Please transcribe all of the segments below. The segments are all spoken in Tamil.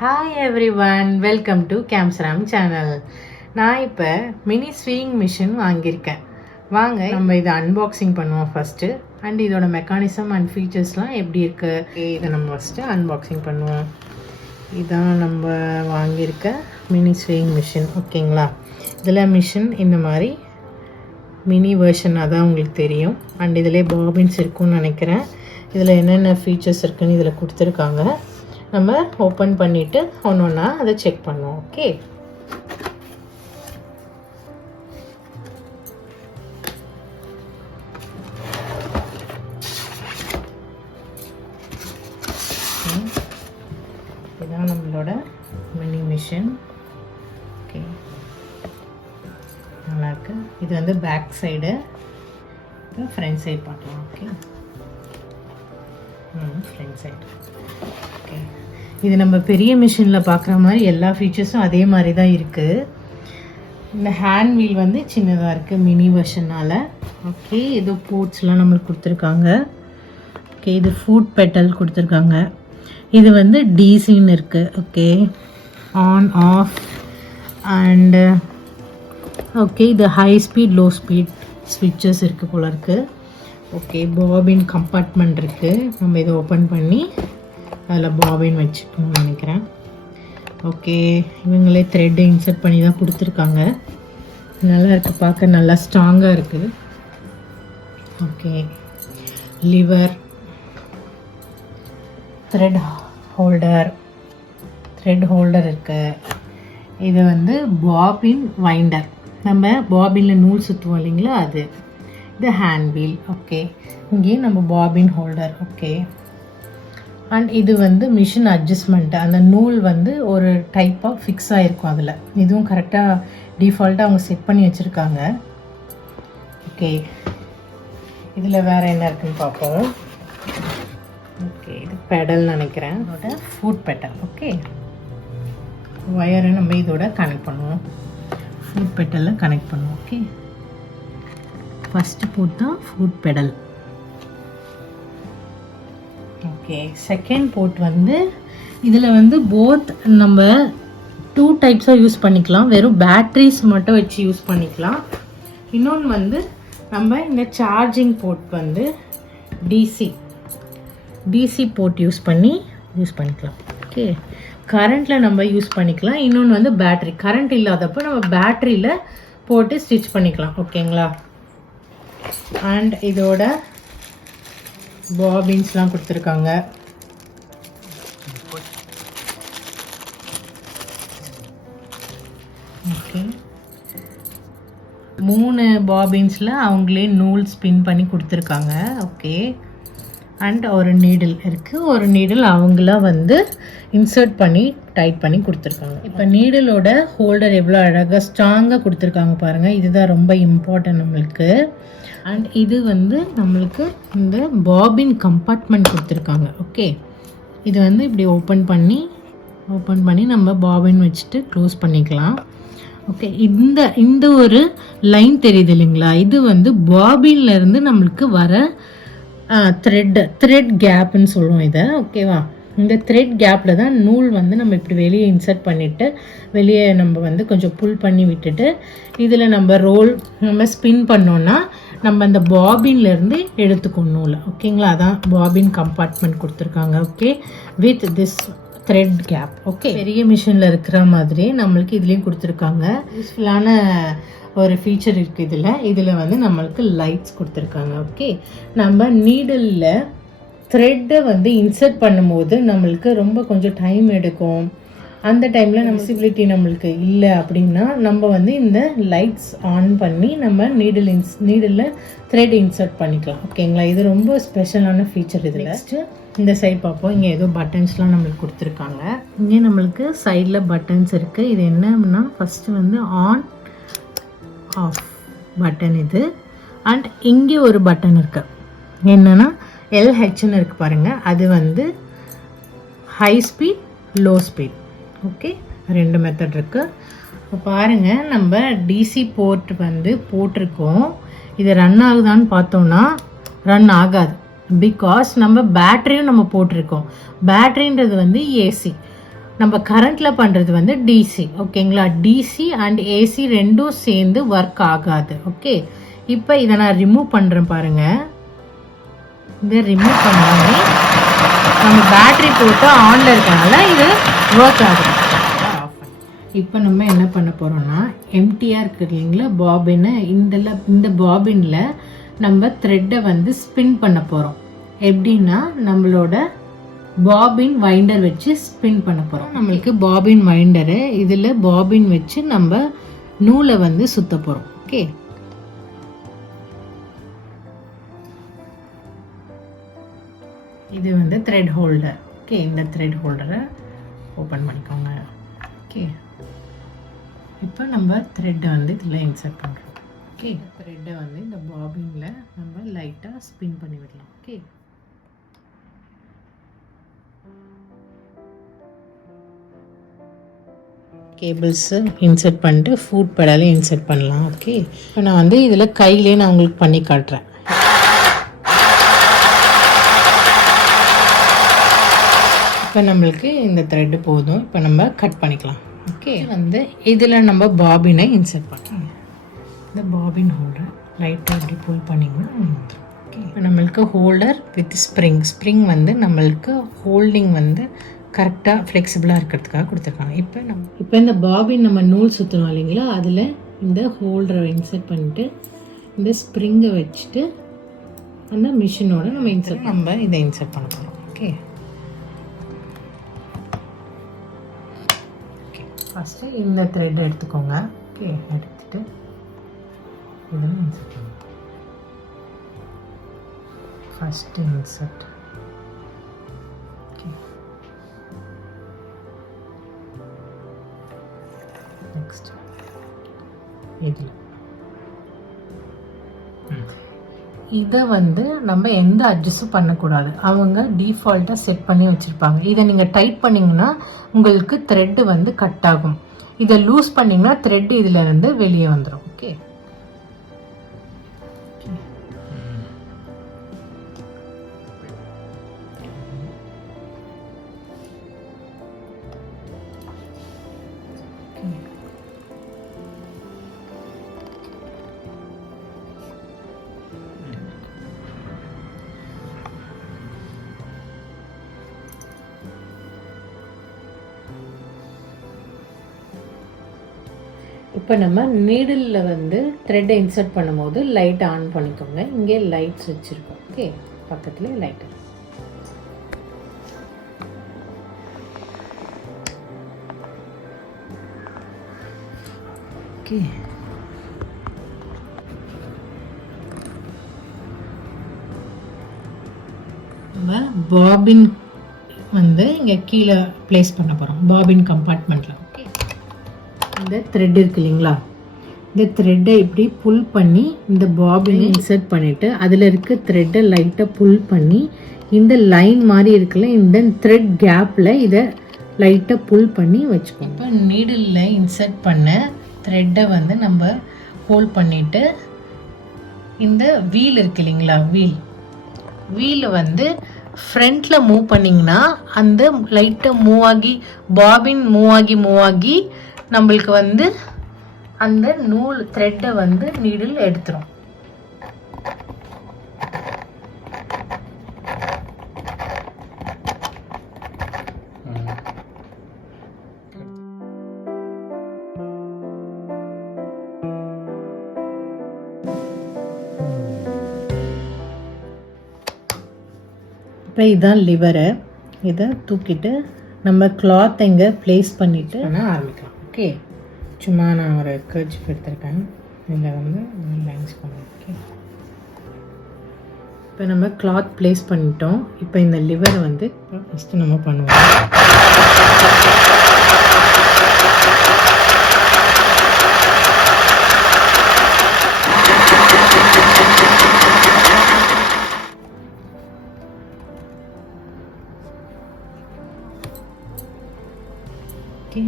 Hi everyone, welcome to Gamesram channel. நான் இப்போ மினி ஸ்விங் மிஷின் வாங்கியிருக்கேன். வாங்க நம்ம இதை அன்பாக்சிங் பண்ணுவோம் ஃபஸ்ட்டு. அண்ட் இதோட மெக்கானிசம் அண்ட் ஃபீச்சர்ஸ்லாம் எப்படி இருக்குது இதை நம்ம ஃபஸ்ட்டு அன்பாக்சிங் பண்ணுவோம். இதான் நம்ம வாங்கியிருக்க மினி ஸ்விங் மிஷின். ஓகேங்களா, இதில் மிஷின் இந்த மாதிரி மினி வெர்ஷன் அதான் உங்களுக்கு தெரியும். அண்ட் இதிலே பாபின்ஸ் இருக்குன்னு நினைக்கிறேன். இதில் என்னென்ன ஃபீச்சர்ஸ் இருக்குன்னு இதில் கொடுத்துருக்காங்க. நம்ம ஓப்பன் பண்ணிவிட்டு ஒன்று ஒன்றா அதை செக் பண்ணுவோம். ஓகே, இதுதான் நம்மளோட மினி மிஷின். ஓகே, நல்லாயிருக்கு. இது வந்து பேக் சைடு, ஃப்ரண்ட் சைடு பார்க்கலாம். Okay, front side. ஓகே, இது நம்ம பெரிய மிஷினில் பார்க்குற மாதிரி எல்லா ஃபீச்சர்ஸும் அதே மாதிரி தான் இருக்குது. இந்த ஹேண்ட் வீல் வந்து சின்னதாக இருக்குது மினி வெர்ஷனால். ஓகே, ஏதோ போர்ட்ஸ்லாம் நம்மளுக்கு கொடுத்துருக்காங்க. ஓகே, இது ஃபுட் பெட்டல் கொடுத்துருக்காங்க. இது வந்து டிசின்னு இருக்குது. Okay, on off. And okay, இது ஹை ஸ்பீட் லோ ஸ்பீட் ஸ்விட்சஸ் இருக்குது போல இருக்குது. ஓகே, பாபின் கம்பார்ட்மெண்ட் இருக்குது. நம்ம இதை ஓப்பன் பண்ணி அதில் பாபின் வச்சுக்கணும்னு நினைக்கிறேன். ஓகே, இவங்களே த்ரெட்டை இன்சர்ட் பண்ணி தான் கொடுத்துருக்காங்க. நல்லா இருக்குது, பார்க்க நல்லா ஸ்ட்ராங்காக இருக்குது. ஓகே, லிவர், த்ரெட் ஹோல்டர் இருக்குது. இது வந்து பாபின் வைண்டர், நம்ம பாபினில் நூல் சுற்றுவோம் இல்லைங்களா அது. இது ஹேண்ட் வீல். ஓகே, இங்கேயும் நம்ம பாபின் ஹோல்டர். ஓகே, அண்ட் இது வந்து மிஷின் அட்ஜஸ்ட்மெண்ட்டு. அந்த நூல் வந்து ஒரு டைப்பாக ஃபிக்ஸ் ஆகிருக்கும் அதில். இதுவும் கரெக்டாக டிஃபால்ட்டாக அவங்க செட் பண்ணி வச்சுருக்காங்க. ஓகே, இதில் வேறு என்ன இருக்குதுன்னு பார்ப்போம். ஓகே, இது பெடல் நினைக்கிறேன், அதோட ஃபுட் பெட்டல். ஓகே, ஒயரை நம்ம இதோட கனெக்ட் பண்ணுவோம், ஃபுட் பெட்டலில் கனெக்ட் பண்ணுவோம். ஓகே, ஃபஸ்ட்டு போட் தான் foot pedal. Okay, second port வந்து இதில் வந்து போத் நம்ம 2 டைப்ஸாக யூஸ் பண்ணிக்கலாம். வெறும் பேட்ரிஸ் மட்டும் வச்சு யூஸ் பண்ணிக்கலாம். இன்னொன்று வந்து நம்ம இந்த சார்ஜிங் போர்ட் வந்து டிசி போர்ட் யூஸ் பண்ணிக்கலாம். ஓகே, கரண்ட்டில் நம்ம யூஸ் பண்ணிக்கலாம். இன்னொன்று வந்து பேட்ரி, கரண்ட் இல்லாதப்போ நம்ம பேட்ரியில் போட்டு ஸ்டிச் பண்ணிக்கலாம். ஓகேங்களா, அண்ட் இதோட பாபின்ஸ்லாம் கொடுத்துருக்காங்க. ஓகே, 3 பாபின்ஸில் அவங்களே நூல் ஸ்பின் பண்ணி கொடுத்துருக்காங்க. ஓகே, அண்ட் ஒரு நீடில் இருக்குது. ஒரு நீடில் அவங்கள வந்து இன்சர்ட் பண்ணி டைட் பண்ணி கொடுத்துருக்காங்க. இப்போ நீடிலோட ஹோல்டர் எவ்வளோ அழகாக ஸ்ட்ராங்காக கொடுத்துருக்காங்க பாருங்கள். இதுதான் ரொம்ப இம்பார்ட்டன்ட் நம்மளுக்கு. அண்ட் இது வந்து நம்மளுக்கு இந்த பாபின் கம்பார்ட்மெண்ட் கொடுத்துருக்காங்க. ஓகே, இது வந்து இப்படி ஓப்பன் பண்ணி நம்ம பாபின் வச்சுட்டு க்ளோஸ் பண்ணிக்கலாம். ஓகே, இந்த ஒரு லைன் தெரியுது இல்லைங்களா, இது வந்து பாபின்லேருந்து நம்மளுக்கு வர த்ரெட் கேப்னு சொல்லுவோம் இதை. ஓகேவா, இந்த த்ரெட் கேப்பில் தான் நூல் வந்து நம்ம இப்படி வெளியே இன்சர்ட் பண்ணிவிட்டு வெளியே நம்ம வந்து கொஞ்சம் புல் பண்ணி விட்டுட்டு இதில் நம்ம ஸ்பின் பண்ணோன்னா நம்ம அந்த பாபின்லேருந்து எடுத்துக்கணும் நூலை. ஓகேங்களா, அதான் பாபின் கம்பார்ட்மெண்ட் கொடுத்துருக்காங்க. Okay, with this thread cap. Okay, பெரிய மிஷினில் இருக்கிற மாதிரி நம்மளுக்கு இதுலேயும் கொடுத்துருக்காங்க. யூஸ்ஃபுல்லான ஒரு ஃபீச்சர் இருக்குது இதில் வந்து நம்மளுக்கு லைட்ஸ் கொடுத்துருக்காங்க. ஓகே, நம்ம நீடலில் த்ரெட்டை வந்து இன்சர்ட் பண்ணும்போது நம்மளுக்கு ரொம்ப கொஞ்சம் டைம் எடுக்கும். அந்த டைமில் நம்ம விசிபிலிட்டி நம்மளுக்கு இல்லை அப்படின்னா நம்ம வந்து இந்த லைட்ஸ் ஆன் பண்ணி நம்ம நீடில் த்ரெட் இன்சர்ட் பண்ணிக்கலாம். ஓகேங்களா, இது ரொம்ப ஸ்பெஷலான ஃபீச்சர். இதில் நெக்ஸ்ட்டு இந்த சைட் பார்ப்போம். இங்கே ஏதோ பட்டன்ஸ்லாம் நம்மளுக்கு கொடுத்துருக்காங்க. இங்கே நம்மளுக்கு சைடில் பட்டன்ஸ் இருக்குது. இது என்னன்னா ஃபஸ்ட்டு வந்து ஆன் ஆஃப் பட்டன் இது. அண்ட் இங்கே ஒரு பட்டன் இருக்குது, என்னென்னா LHன்னு இருக்குது பாருங்கள். அது வந்து high speed low speed. Okay, 2 method இருக்குது. இப்போ பாருங்கள், நம்ம டிசி போர்ட் வந்து போட்டிருக்கோம். இது ரன் ஆகுதான்னு பார்த்தோம்னா ரன் ஆகாது. பிகாஸ் நம்ம பேட்டரியும் நம்ம போட்டிருக்கோம். பேட்டரின்றது வந்து ஏசி. நம்ம கரண்ட்டில் பண்ணுறது வந்து டிசி, ஓகேங்களா? டிசி அண்ட் ஏசி ரெண்டும் சேர்ந்து ஒர்க் ஆகாது. ஓகே, இப்போ இதை நான் ரிமூவ் பண்ணுறேன் பாருங்கள். இதை ரிமூவ் பண்ணாலே நம்ம பேட்ரி போட்டு ஆனில் இருக்கனால இது ஒர்க் ஆகுது. இப்போ நம்ம என்ன பண்ண போகிறோம்னா, எம்டிஆர் இருக்குது இல்லைங்களா பாபின்னு, இந்த பாபினில் நம்ம த்ரெட்டை வந்து ஸ்பின் பண்ண போகிறோம். எப்படின்னா நம்மளோட பாபின் வைண்டர் வச்சு ஸ்பின் பண்ண போகிறோம். நம்மளுக்கு பாபின் வைண்டரு, இதில் பாபின் வச்சு நம்ம நூலை வந்து சுற்ற போகிறோம். ஓகே, இது வந்து த்ரெட் ஹோல்டர். ஓகே, இந்த த்ரெட் ஹோல்டரை ஓப்பன் பண்ணிக்கோங்க. ஓகே, இப்போ நம்ம த்ரெட்டை வந்து இதில் இன்சர்ட் பண்ணுறோம். ஓகே, த்ரெட்டை வந்து இந்த பாபினில் நம்ம லைட்டாக ஸ்பின் பண்ணி விடலாம். ஓகே, கேபிள்ஸு இன்சர்ட் பண்ணிட்டு ஃபுட் பெடலையும் இன்சர்ட் பண்ணலாம். ஓகே, இப்போ நான் வந்து இதில் கையிலே நான் உங்களுக்கு பண்ணி காட்டுறேன். இப்போ நம்மளுக்கு இந்த த்ரெட்டு போதும். இப்போ நம்ம கட் பண்ணிக்கலாம். ஓகே, வந்து இதில் நம்ம பாபினை இன்சர்ட் பண்ணலாம். இந்த பாபின் ஹோல்டர் லைட்டாக இப்படி புல் பண்ணிங்கன்னா வந்துடும். ஓகே, இப்போ நம்மளுக்கு ஹோல்டர் வித் ஸ்ப்ரிங் வந்து நம்மளுக்கு ஹோல்டிங் வந்து கரெக்டாக ஃப்ளெக்சிபிளாக இருக்கிறதுக்காக கொடுத்துருக்காங்க. இப்போ இந்த பாபின் நம்ம நூல் சுற்றணும் இல்லைங்களா, அதில் இந்த ஹோல்டரை இன்சர்ட் பண்ணிட்டு இந்த ஸ்ப்ரிங்கை வச்சுட்டு அந்த மிஷினோட நம்ம இதை இன்சர்ட் பண்ண போகிறோம். ஓகே, ஃபஸ்ட்டு இந்த த்ரெட் எடுத்துக்கோங்க. ஓகே, எடுத்துட்டு இதில் இன்சர்ட் பண்ணுங்க. First insert. நெக்ஸ்ட் இதில் இதை வந்து நம்ம எந்த அட்ஜஸ்ட்டும் பண்ணக்கூடாது. அவங்க டிஃபால்ட்டாக செட் பண்ணி வச்சுருப்பாங்க. இதை நீங்கள் டைட் பண்ணிங்கன்னா உங்களுக்கு த்ரெட்டு வந்து கட் ஆகும். இதை லூஸ் பண்ணிங்கன்னா த்ரெட்டு இதில் இருந்து வெளியே வந்துடும். ஓகே, இப்போ நம்ம நீடிலில் வந்து த்ரெட்டை இன்சர்ட் பண்ணும்போது லைட் ஆன் பண்ணிக்கோங்க. இங்கே லைட்ஸ் வச்சுருக்கோம். ஓகே, பக்கத்துலேயே லைட்டு. ஓகே, நம்ம பாபின் வந்து இங்கே கீழே ப்ளேஸ் பண்ண போகிறோம், பாபின் கம்பார்ட்மெண்ட்டில். ஓகே, இந்த த்ரெட் இருக்கு இல்லைங்களா, இந்த த்ரெட்டை இப்படி புல் பண்ணி இந்த பாபினை இன்சர்ட் பண்ணிவிட்டு அதில் இருக்க த்ரெட்டை லைட்டாக புல் பண்ணி இந்த லைன் மாதிரி இருக்குல்ல, இந்த த்ரெட் கேப்பில் இதை லைட்டாக புல் பண்ணி வச்சுக்கோங்க. இப்போ நீடிலில் இன்சர்ட் பண்ண த்ரெட்டை வந்து நம்ம ஹோல்ட் பண்ணிவிட்டு இந்த வீல் இருக்கு இல்லைங்களா, வீலை வந்து ஃப்ரண்ட்டில் மூவ் பண்ணிங்கன்னா அந்த லைட்டாக மூவ் ஆகி பாபின் மூவ் ஆகி நம்மளுக்கு வந்து அந்த நூல் த்ரெட்டை வந்து நீடில் எடுத்துரும். இப்போ இதுதான் லிவரை. இதை தூக்கிட்டு நம்ம கிளாத் இங்கே ப்ளேஸ் பண்ணிவிட்டு ஆரம்பிக்கலாம். ஓகே, சும்மா நான் ஒரு கர்ச்சிப் எடுத்திருக்கேன், இதில் வந்து லைன்ஸ் பண்ணுவேன். ஓகே, இப்போ நம்ம கிளாத் ப்ளேஸ் பண்ணிட்டோம். இப்போ இந்த லிவரை வந்து ஃபஸ்ட்டு நம்ம பண்ணுவோம். ஓகே,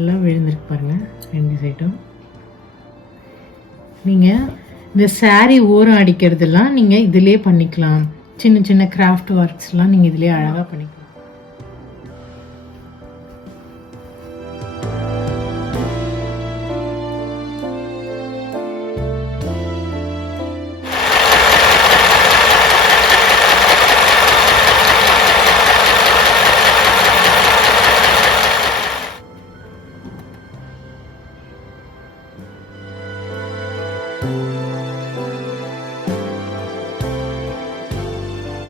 நல்லா விழுந்திருக்கு பாருங்கள் 2 சைடும். நீங்கள் இந்த saree ஓரம் அடிக்கிறதெல்லாம் நீங்கள் இதிலே பண்ணிக்கலாம். சின்ன சின்ன கிராஃப்ட் ஒர்க்ஸ்லாம் நீங்கள் இதிலே அழகாக பண்ணிக்கலாம்.